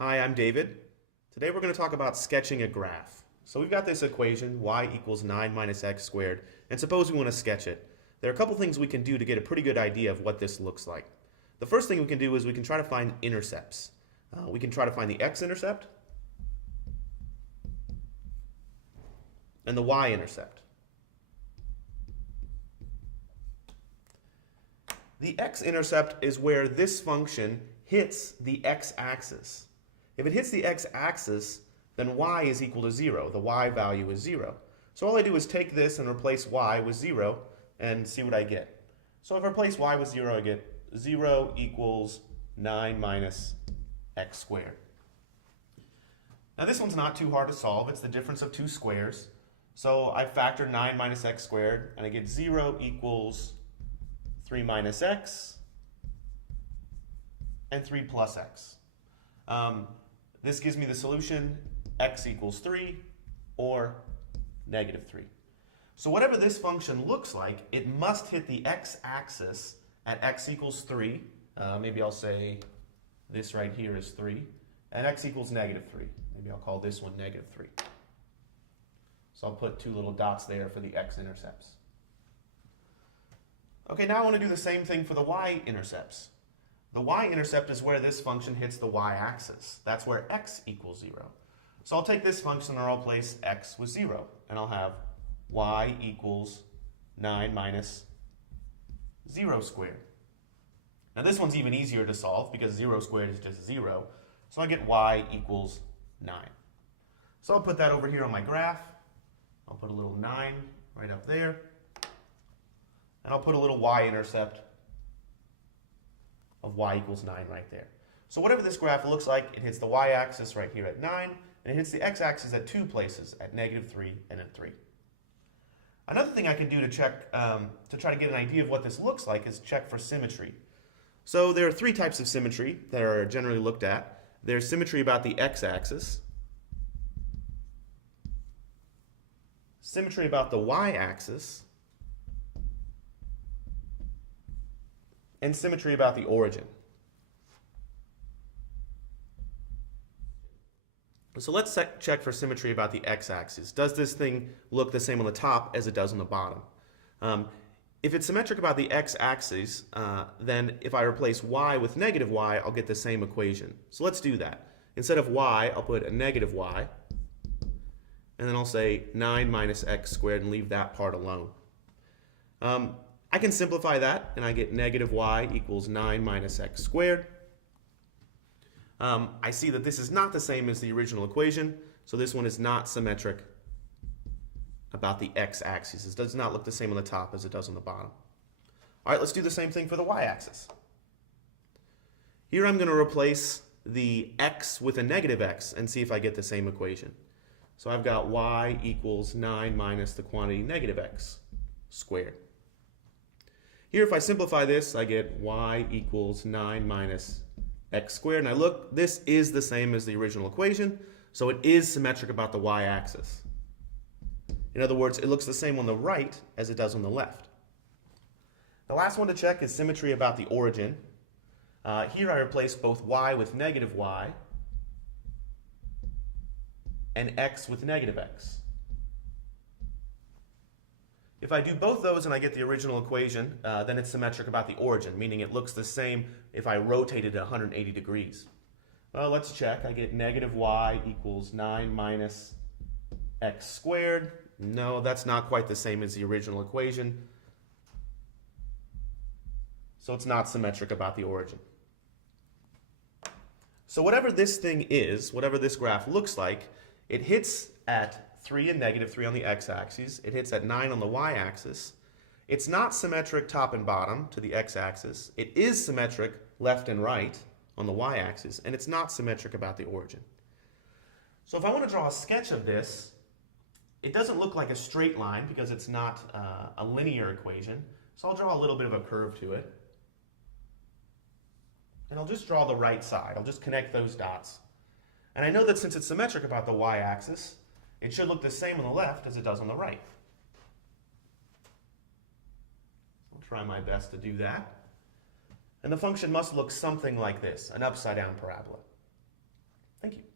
Hi, I'm David. Today we're going to talk about sketching a graph. So we've got this equation, y equals 9 minus x squared, and suppose we want to sketch it. There are a couple things we can do to get a pretty good idea of what this looks like. The first thing we can do is we can try to find intercepts. We can try to find the x-intercept and the y-intercept. The x-intercept is where this function hits the x-axis. If it hits the x-axis, then y is equal to 0. The y value is 0. So all I do is take this and replace y with 0 and see what I get. So if I replace y with 0, I get 0 equals 9 minus x squared. Now this one's not too hard to solve. It's the difference of two squares. So I factor 9 minus x squared, and I get 0 equals 3 minus x and 3 plus x. This gives me the solution, x equals 3 or negative 3. So whatever this function looks like, it must hit the x-axis at x equals 3. Maybe I'll say this right here is 3. And x equals negative 3. Maybe I'll call this one negative 3. So I'll put two little dots there for the x-intercepts. Okay, now I want to do the same thing for the y-intercepts. The y-intercept is where this function hits the y-axis. That's where x equals 0. So I'll take this function and I'll place x with 0. And I'll have y equals 9 minus 0 squared. Now this one's even easier to solve because 0 squared is just 0. So I get y equals 9. So I'll put that over here on my graph. I'll put a little 9 right up there. And I'll put a little y-intercept of y equals 9 right there. So whatever this graph looks like, it hits the y-axis right here at 9, and it hits the x-axis at two places, at negative 3 and at 3. Another thing I can do to check, to try to get an idea of what this looks like is check for symmetry. So there are three types of symmetry that are generally looked at. There's symmetry about the x-axis, symmetry about the y-axis, and symmetry about the origin. So let's check for symmetry about the x-axis. Does this thing look the same on the top as it does on the bottom? If it's symmetric about the x-axis, then if I replace y with negative y, I'll get the same equation. So let's do that. Instead of y, I'll put a negative y, and then I'll say 9 minus x squared and leave that part alone. I can simplify that, and I get negative y equals 9 minus x squared. I see that this is not the same as the original equation, so this one is not symmetric about the x-axis. It does not look the same on the top as it does on the bottom. All right, let's do the same thing for the y-axis. Here I'm going to replace the x with a negative x and see if I get the same equation. So I've got y equals 9 minus the quantity negative x squared. Here, if I simplify this, I get y equals 9 minus x squared. And I look, this is the same as the original equation, so it is symmetric about the y-axis. In other words, it looks the same on the right as it does on the left. The last one to check is symmetry about the origin. Here I replace both y with negative y and x with negative x. If I do both those and I get the original equation, then it's symmetric about the origin, meaning it looks the same if I rotate it 180 degrees. Well, let's check. I get negative y equals 9 minus x squared. No, that's not quite the same as the original equation. So it's not symmetric about the origin. So whatever this thing is, whatever this graph looks like, it hits at 3 and negative 3 on the x-axis. It hits at 9 on the y-axis. It's not symmetric top and bottom to the x-axis. It is symmetric left and right on the y-axis, and it's not symmetric about the origin. So if I want to draw a sketch of this, it doesn't look like a straight line because it's not a linear equation. So I'll draw a little bit of a curve to it. And I'll just draw the right side. I'll just connect those dots. And I know that since it's symmetric about the y-axis, it should look the same on the left as it does on the right. I'll try my best to do that. And the function must look something like this, an upside down parabola. Thank you.